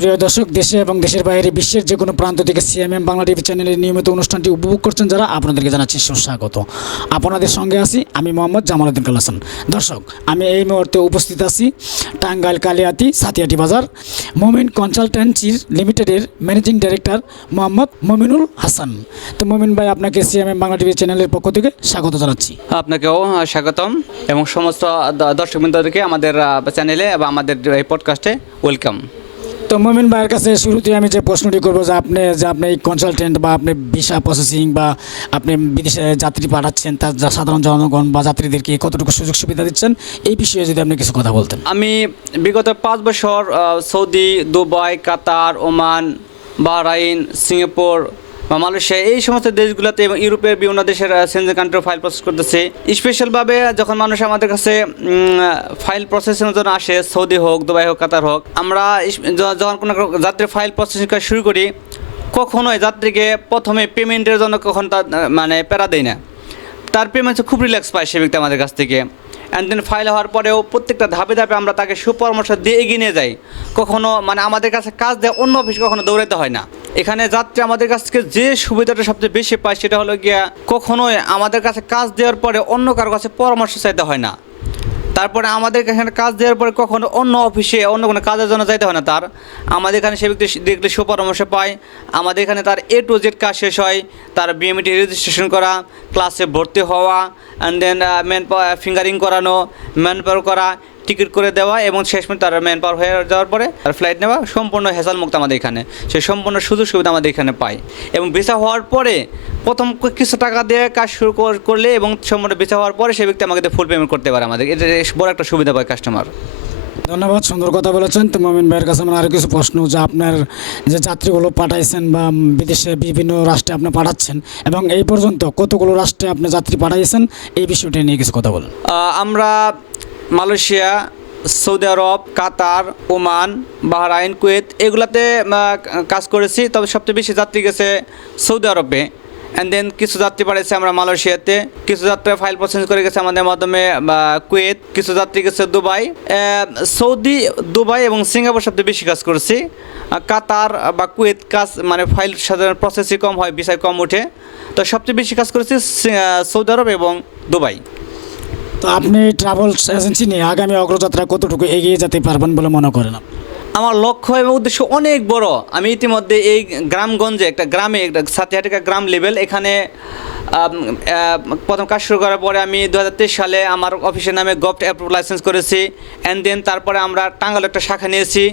প্রিয় দর্শক, দেশে এবং দেশের বাইরে বিশ্বের যে কোনো প্রান্ত থেকে সিএমএম বাংলা টিভি চ্যানেলের নিয়মিত অনুষ্ঠানটি উপভোগ করছেন যারা আপনাদেরকে জানাচ্ছি সুস্বাগত। আপনাদের সঙ্গে আছি আমি মোহাম্মদ জামালউদ্দিন কাল হাসান। দর্শক, আমি এই মুহূর্তে উপস্থিত আছি টাঙ্গাইল কালিয়াতি সাতিয়াটি বাজার মোমিন কনসালটেন্সির লিমিটেডের ম্যানেজিং ডাইরেক্টর মোহাম্মদ মমিনুল হাসান। তো মমিন ভাই, আপনাকে সিএমএম বাংলা টিভি চ্যানেলের পক্ষ থেকে স্বাগত জানাচ্ছি। আপনাকেও স্বাগতম এবং সমস্ত দর্শকবৃন্দদেরকে আমাদের চ্যানেলে এবং আমাদের এই পডকাস্টে ওয়েলকাম তো মোমিন ভাইয়ের কাছে শুরুতে আমি যে প্রশ্নটি করব যে আপনি যে আপনি কনসালটেন্ট বা আপনি ভিসা প্রসেসিং বা আপনি বিদেশে যাত্রী পাঠাচ্ছেন তার যা সাধারণ জনগণ বা যাত্রীদেরকে কতটুকু সুযোগ সুবিধা দিচ্ছেন? এই বিষয়ে যদি আপনি কিছু কথা বলতেন। আমি বিগত পাঁচ বছর Saudi, Dubai, Qatar, Oman, Bahrain, Singapore Malaysia, এই সমস্ত দেশগুলোতে এবং ইউরোপের বিভিন্ন দেশের সেন্সার কান্ট্রি ফাইল প্রসেস করতেছে। স্পেশালভাবে যখন মানুষ আমাদের কাছে ফাইল প্রসেসিংয়ের জন্য আসে, সৌদি হোক, দুবাই হোক, কাতার হোক, আমরা যখন কোনো যাত্রী ফাইল প্রসেসিং করা শুরু করি কখনোই যাত্রীকে প্রথমে পেমেন্টের জন্য কখন তার মানে প্যারা দেয় না। তার পেমেন্ট খুব রিল্যাক্স পায় সে ব্যক্তি আমাদের কাছ থেকে। অ্যান্ড দেন ফাইল হওয়ার পরেও প্রত্যেকটা ধাপে ধাপে আমরা তাকে সুপরামর্শ দিয়ে এগিয়ে নিয়ে যাই। কখনো মানে আমাদের কাছে কাজ দেয়, অন্য অফিস কখনো দৌড়াতে হয় না। এখানে যাত্রী আমাদের কাছ থেকে যে সুবিধাটা সবচেয়ে বেশি পায় সেটা হলো গিয়া কখনোই আমাদের কাছে কাজ দেওয়ার পরে অন্য কারও কাছে পরামর্শ চাইতে হয় না। তারপরে আমাদের এখানে কাজ দেওয়ার পরে কখনো অন্য অফিসে অন্য কোনো কাজের জন্য যাইতে হয় না তার আমাদের এখানে সে ব্যক্তি দেখলে সুপরামর্শ পায় আমাদের এখানে তার এ টু জেড কাজ শেষ হয় তার বিএমটি রেজিস্ট্রেশন করা ক্লাসে ভর্তি হওয়া অ্যান্ড দেন ম্যান ফিঙ্গারিং করানো ম্যান পাওয়ার করা টিকিট করে দেওয়া এবং শেষ পর্যন্ত তার ম্যান পাওয়ার হয়ে যাওয়ার পরে তার ফ্লাইট নেওয়া সম্পূর্ণ হেসাল মুক্ত আমাদের এখানে। সে সম্পূর্ণ সুযোগ সুবিধা আমাদের এখানে পায়। এবং ভিসা হওয়ার পরে প্রথম কিছু টাকা দিয়ে কাজ শুরু কর- করলে এবং সম্পূর্ণ ভিসা হওয়ার পরে সে ব্যক্তি আমাকে ফুল পেমেন্ট করতে পারে আমাদের। এটা বড় একটা সুবিধা পায় কাস্টমার ধন্যবাদ সুন্দর কথা বলেছেন। তো মমিন ভাইয়ের কাছে আমার আরও কিছু প্রশ্ন যে আপনার যে যাত্রীগুলো পাঠাইছেন বা বিদেশে বিভিন্ন রাষ্ট্রে আপনি পাঠাচ্ছেন এবং এই পর্যন্ত কতগুলো রাষ্ট্রে আপনি যাত্রী পাঠাইছেন এই বিষয়টি নিয়ে কিছু কথা বলুন। আমরা Malaysia, Saudi Arab, Qatar, Oman, Bahrain, Kuwait এগুলাতে কাজ করেছি। তবে সবচেয়ে বেশি যাত্রী গেছে সৌদি আরবে। অ্যান্ড দেন কিছু যাত্রী পাঠিয়েছে আমরা মালয়েশিয়াতে। কিছু যাত্রী ফাইল প্রসেস করে গেছে আমাদের মাধ্যমে কুয়েত। কিছু যাত্রী গেছে দুবাই। সৌদি, দুবাই এবং সিঙ্গাপুর সবচেয়ে বেশি কাজ করেছি। কাতার বা কুয়েত কাজ মানে ফাইল সাধারণ প্রসেসই কম হয়, বিষয় কম ওঠে। তো সবচেয়ে বেশি কাজ করেছি সৌদি আরব এবং দুবাই। তো আপনি ট্রাভেলস এজেন্সি নিয়ে আগামী অগ্রযাত্রা কতটুকু এগিয়ে যেতে পারবেন বলে মনে করেন? আমার লক্ষ্য এবং উদ্দেশ্য অনেক বড় আমি ইতিমধ্যে এই গ্রামগঞ্জে একটা গ্রামে, একটা সাতিয়াটিকা গ্রাম লেভেল এখানে প্রথম কাজ শুরু করার পরে আমি দু হাজার তেইশ সালে আমার অফিসের নামে গভট অ্যাপ্রুভ লাইসেন্স করেছি। অ্যান্ড দেন তারপরে আমরা টাঙ্গাল একটা শাখা নিয়েছি।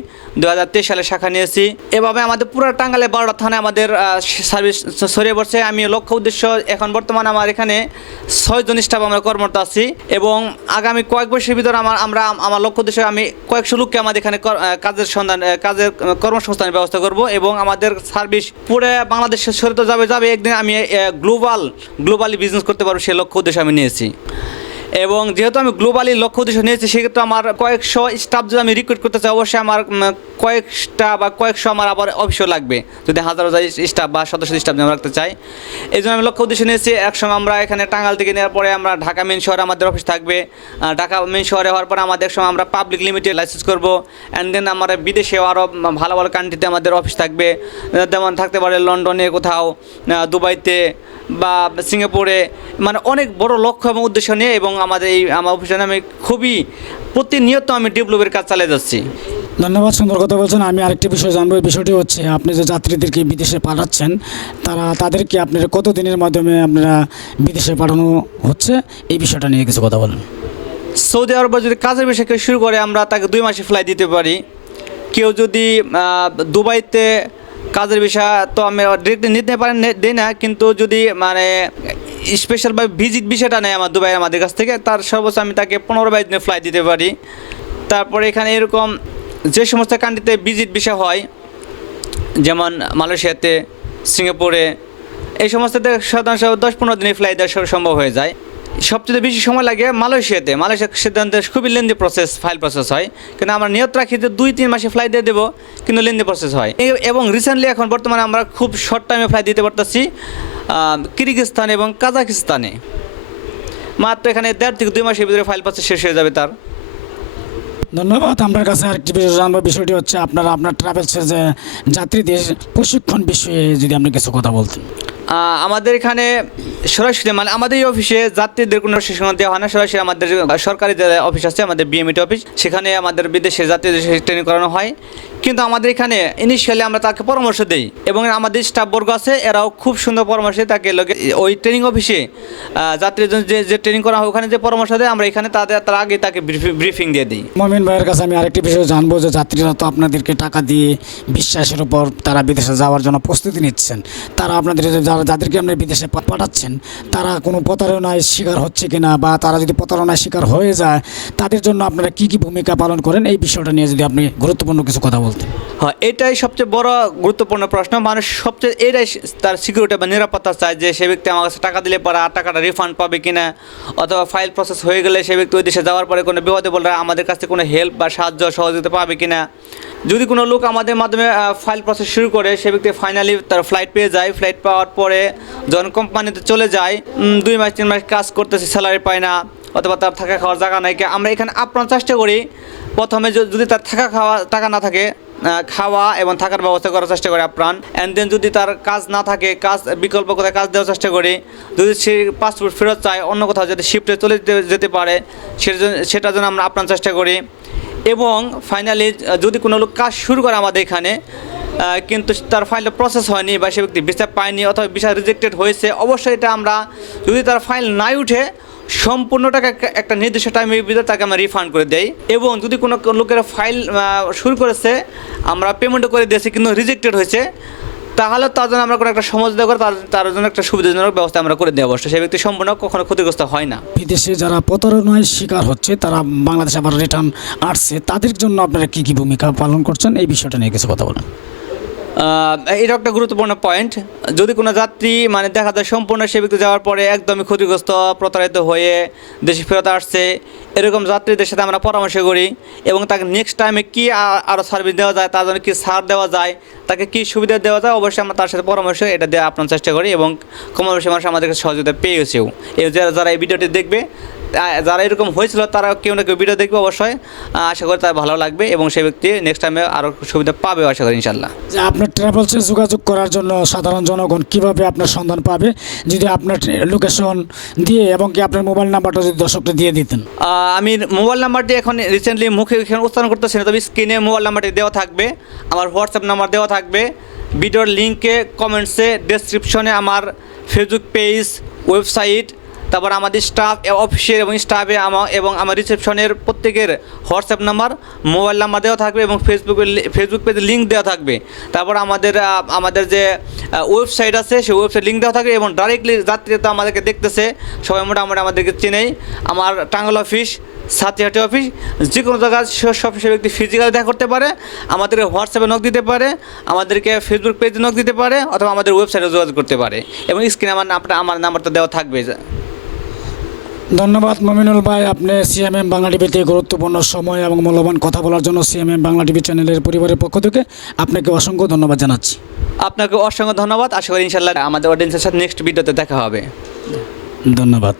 দুহাজার তেইশ সালে শাখা নিয়েছি। এভাবে আমাদের পুরো টাঙ্গালে বারোটা থানায় আমাদের সার্ভিস ছড়িয়ে পড়ছে। আমি লক্ষ্য উদ্দেশ্য এখন বর্তমানে আমার এখানে ছয়জন স্টাফ আমরা কর্মরত আছি। এবং আগামী কয়েক বছরের ভিতরে আমার, আমরা, আমার লক্ষ্য উদ্দেশ্য আমি কয়েকশো লোককে আমাদের এখানে কাজের সন্ধান কাজের কর্মসংস্থানের ব্যবস্থা করব। এবং আমাদের সার্ভিস পুরো বাংলাদেশের সরিত যাবে যাবে একদিন আমি গ্লোবাল গ্লোবালি বিজনেস করতে পারব সে লক্ষ্য উদ্দেশ্য আমি নিয়েছি। এবং যেহেতু আমি গ্লোবালি লক্ষ্য উদ্দেশ্য নিয়েছি, সেক্ষেত্রে আমার কয়েকশো স্টাফ যদি আমি রিক্রুট করতে চাই, অবশ্যই আমার কয়েকটা বা কয়েকশো আমার আবার অফিসও লাগবে। যদি হাজার হাজার স্টাফ বা সদস্য স্টাফ আমি রাখতে চাই। এই জন্য আমি লক্ষ্য উদ্দেশ্য নিয়েছি, একসময় আমরা এখানে টাঙ্গাল থেকে নেওয়ার পরে আমরা ঢাকা মেন শহরে আমাদের অফিস থাকবে। ঢাকা মেন শহরে হওয়ার পরে আমাদের একসময় আমরা পাবলিক লিমিটেড লাইসেন্স করব। অ্যান্ড দেন আমরা বিদেশেও আরও ভালো ভালো কান্ট্রিতে আমাদের অফিস থাকবে। যেমন থাকতে পারে লন্ডনে কোথাও দুবাইতে বা সিঙ্গাপুরে। মানে অনেক বড় লক্ষ্য এবং উদ্দেশ্য নিয়ে এবং আমাদের এই আমার অফিসে আমি খুবই প্রতিনিয়ত আমি ডেভেলপের কাজ চালিয়ে যাচ্ছি। ধন্যবাদ সুন্দর কথা বলছেন। আমি আরেকটি বিষয় জানব। এই বিষয়টি হচ্ছে আপনি যে যাত্রীদেরকে বিদেশে পাঠাচ্ছেন তারা তাদেরকে আপনারা কত দিনের মাধ্যমে আপনারা বিদেশে পাঠানো হচ্ছে? এই বিষয়টা নিয়ে কিছু কথা বলেন। সৌদি আরবে যদি কাজের বিষয়ে কেউ শুরু করে আমরা তাকে দুই মাসে ফ্লাই দিতে পারি। কেউ যদি দুবাইতে কাজের বিষয় তো আমি ডিরেক্টলি নিতে পারেন দিই না। কিন্তু যদি মানে স্পেশাল বা ভিজিট বিষয়টা নেয় আমার দুবাই আমাদের কাছ থেকে। তার সর্বোচ্চ আমি তাকে পনেরো বাইশ দিনে ফ্লাই দিতে পারি। তারপরে এখানে এরকম যে সমস্ত কান্ট্রিতে ভিজিট বিষয় হয়, যেমন মালয়েশিয়াতে, সিঙ্গাপুরে, এই সমস্ততে সাধারণত দশ পনেরো দিনে ফ্লাইট দেওয়া সম্ভব হয়ে যায়। সবচেয়ে বেশি সময় লাগে মালয়েশিয়াতে। মালয়েশিয়া সিদ্ধান্তে খুবই লেন্দি প্রসেস ফাইল প্রসেস হয়। কিন্তু আমরা নিয়ত রাখি যে দুই তিন মাসে ফ্লাইট দিয়ে দেবো, কিন্তু লেন্দি প্রসেস হয়। এবং রিসেন্টলি এখন বর্তমানে আমরা খুব শর্ট টাইমে ফ্লাইট দিতে পারতেছি। কিরগিস্তান এবং কাজাকিস্তানে মাত্র এখানে দেড় থেকে দুই মাসের ভিতরে ফাইল পাচ্ছে শেষ হয়ে যাবে তার। ধন্যবাদ আমার কাছে আরেকটি বিষয় জানব। বিষয়টি হচ্ছে আপনারা আপনার ট্রাভেলসে যে যাত্রীদের প্রশিক্ষণ বিষয়ে যদি আপনি কিছু কথা বলতেন। আমাদের এখানে সরাসরি মানে আমাদের এই অফিসে যাত্রীদের কোনো প্রশিক্ষণ দেওয়া হয় না। সরাসরি আমাদের সরকারি অফিস আছে আমাদের বিএমইটি অফিস সেখানে আমাদের বিদেশে যাত্রীদের ট্রেনিং করানো হয়। কিন্তু আমাদের এখানে ইনিশিয়ালি আমরা তাকে পরামর্শ দিই এবং আমাদের স্টাফ বর্গ আছে এরাও খুব সুন্দর পরামর্শ তাকে লোকে ওই ট্রেনিং অফিসে আহ, যাত্রীদের জন্য যে যে ট্রেনিং করা হয় ওখানে যে পরামর্শ দেয় আমরা এখানে তাদের তার আগে তাকে ব্রিফিং দিয়ে দিই। মমিন ভাইয়ের কাছে আমি আরেকটি বিষয় জানব যে যাত্রীরা তো আপনাদেরকে টাকা দিয়ে বিশ্বাসের উপর তারা বিদেশে যাওয়ার জন্য প্রস্তুতি নিচ্ছেন। তারা আপনাদের যারা যাদেরকে আপনি বিদেশে পাঠাচ্ছেন, তারা কোনো প্রতারণায় শিকার হচ্ছে কিনা বা তারা যদি প্রতারণায় শিকার হয়ে যায়, তাদের জন্য আপনারা কি কি ভূমিকা পালন করেন? এই বিষয়টা নিয়ে যদি আপনি গুরুত্বপূর্ণ কিছু কথা বলতেন হ্যাঁ এটাই সবচেয়ে বড় গুরুত্বপূর্ণ প্রশ্ন। মানুষ সবচেয়ে এটাই তার সিকিউরিটি বা নিরাপত্তা চায় যে সে ব্যক্তি আমার কাছে টাকা দিলে পরে আর টাকাটা রিফান্ড পাবে কিনা, অথবা ফাইল প্রসেস হয়ে গেলে সে ব্যক্তি ওই দেশে যাওয়ার পরে কোনো বিপদে বললে আমাদের কাছ থেকে কোনো হেল্প বা সাহায্য সহযোগিতা পাবে কিনা। যদি কোনো লোক আমাদের মাধ্যমে ফাইল প্রসেস শুরু করে, সে ব্যক্তি ফাইনালি তার ফ্লাইট পেয়ে যায়। ফ্লাইট পাওয়ার পরে যখন কোম্পানিতে চলে যায় দুই মাস, তিন মাস কাজ করতেছে স্যালারি পায় না, অথবা তার থাকা খাওয়ার জায়গা নাই। আমরা এখানে আপ্রাণ চেষ্টা করি, প্রথমে যদি তার থাকা খাওয়া, টাকা না থাকে খাওয়া এবং থাকার ব্যবস্থা করার চেষ্টা করে আপ্রাণ অ্যান্ড দেন যদি তার কাজ না থাকে, কাজ, বিকল্প কোথায় কাজ দেওয়ার চেষ্টা করি, যদি সে পাসপোর্ট ফেরত চায়, অন্য কোথাও যদি শিফটে চলে যেতে- পারে জন্য সেটার জন্য আমরা আপ্রাণ চেষ্টা করি। এবং ফাইনালি যদি কোনো লোক কাজ শুরু করে আমাদের এখানে কিন্তু তার ফাইলটা প্রসেস হয়নি বা সে ব্যক্তি ভিসা পায়নি অথবা ভিসা রিজেক্টেড হয়েছে, অবশ্যই এটা আমরা যদি তার ফাইল নাই উঠে সম্পূর্ণ টাকা একটা- একটা নির্দিষ্ট টাইমের ভিতরে তাকে আমরা রিফান্ড করে দেই। এবং যদি কোনো লোকের ফাইল শুরু করেছে, আমরা পেমেন্টও করে দিয়েছি কিন্তু রিজেক্টেড হয়েছে তাহলে তার জন্য আমরা কোনো একটা সমঝোতা করে তার জন্য একটা সুবিধাজনক ব্যবস্থা আমরা করে দেওয়া অবশ্যই সেই ব্যক্তি সম্পূর্ণ কখনো ক্ষতিগ্রস্ত হয় না। বিদেশে যারা প্রতারণায় শিকার হচ্ছে, তারা বাংলাদেশে আবার রিটার্ন আসছে। তাদের জন্য আপনারা কী কী ভূমিকা পালন করছেন? এই বিষয়টা নিয়ে কিছু কথা বলেন। এটা একটা গুরুত্বপূর্ণ পয়েন্ট যদি কোনো যাত্রী মানে দেখা যায় সম্পূর্ণ সে ব্যক্তি যাওয়ার পরে একদমই ক্ষতিগ্রস্ত, প্রতারিত হয়ে দেশে ফেরত আসছে, এরকম যাত্রীদের সাথে আমরা পরামর্শ করি এবং তাকে নেক্সট টাইমে কী আরও সার্ভিস দেওয়া যায়, তার জন্য কী ছাড় দেওয়া যায়, তাকে কী সুবিধা দেওয়া যায়, অবশ্যই আমরা তার সাথে পরামর্শ এটা দেওয়া আপনার চেষ্টা করি এবং কম বেশি মানুষ আমাদেরকে সহযোগিতা পেয়েছেও। এই যারা যারা এই ভিডিওটি দেখবে যারা এরকম হয়েছিল তারা কেউ না কেউ ভিডিও দেখবে অবশ্যই। আশা করি তার ভালো লাগবে এবং সেই ব্যক্তি নেক্সট টাইমে আরও সুবিধা পাবে আশা করি ইনশাল্লাহ যে আপনার ট্রাভেলসে যোগাযোগ করার জন্য সাধারণ জনগণ কীভাবে আপনার সন্ধান পাবে? যদি আপনার লোকেশন দিয়ে এবং কি আপনার মোবাইল নাম্বারটা যদি দর্শকটা দিয়ে দিতেন। আমি মোবাইল নাম্বারটি এখন রিসেন্টলি মুখে এখানে উচ্চারণ করতেছি না তবে স্ক্রিনে মোবাইল নাম্বারটি দেওয়া থাকবে। আমার হোয়াটসঅ্যাপ নাম্বার দেওয়া থাকবে। ভিডিওর লিঙ্কে কমেন্টসে ডেসক্রিপশনে আমার ফেসবুক পেজ ওয়েবসাইট তারপর আমাদের স্টাফ অফিসের এবং স্টাফে আমার এবং আমার রিসেপশনের প্রত্যেকের হোয়াটসঅ্যাপ নাম্বার মোবাইল নাম্বার দেওয়া থাকবে এবং ফেসবুকের ফেসবুক পেজে লিঙ্ক দেওয়া থাকবে। তারপর আমাদের আমাদের যে ওয়েবসাইট আছে, সেই ওয়েবসাইট লিঙ্ক দেওয়া থাকবে এবং ডাইরেক্টলি যাত্রীরা তো আমাদেরকে দেখতেছে, সবাই মোটামুটি আমাদেরকে চেনেই। আমার টাঙ্গল অফিস সাথিহাটি অফিস যে কোনো জায়গায় সব সে ব্যক্তি ফিজিক্যাল দেখা করতে পারে আমাদেরকে হোয়াটসঅ্যাপে নক দিতে পারে, আমাদেরকে ফেসবুক পেজে নক দিতে পারে, অথবা আমাদের ওয়েবসাইটে যোগাযোগ করতে পারে। এবং স্ক্রিনে আমার নামটা, আমার নাম্বারটা দেওয়া থাকবে। ধন্যবাদ মমিনুল ভাই। আপনি সিএমএম বাংলা টিভিতে গুরুত্বপূর্ণ সময় এবং মূল্যবান কথা বলার জন্য সিএমএম বাংলা টিভি চ্যানেলের পরিবারের পক্ষ থেকে আপনাকে অসংখ্য ধন্যবাদ জানাচ্ছি। আপনাকে অসংখ্য ধন্যবাদ। আশা করি ইনশাল্লাহ আমাদের অডিয়েন্সের সাথে নেক্সট ভিডিওতে দেখা হবে। ধন্যবাদ।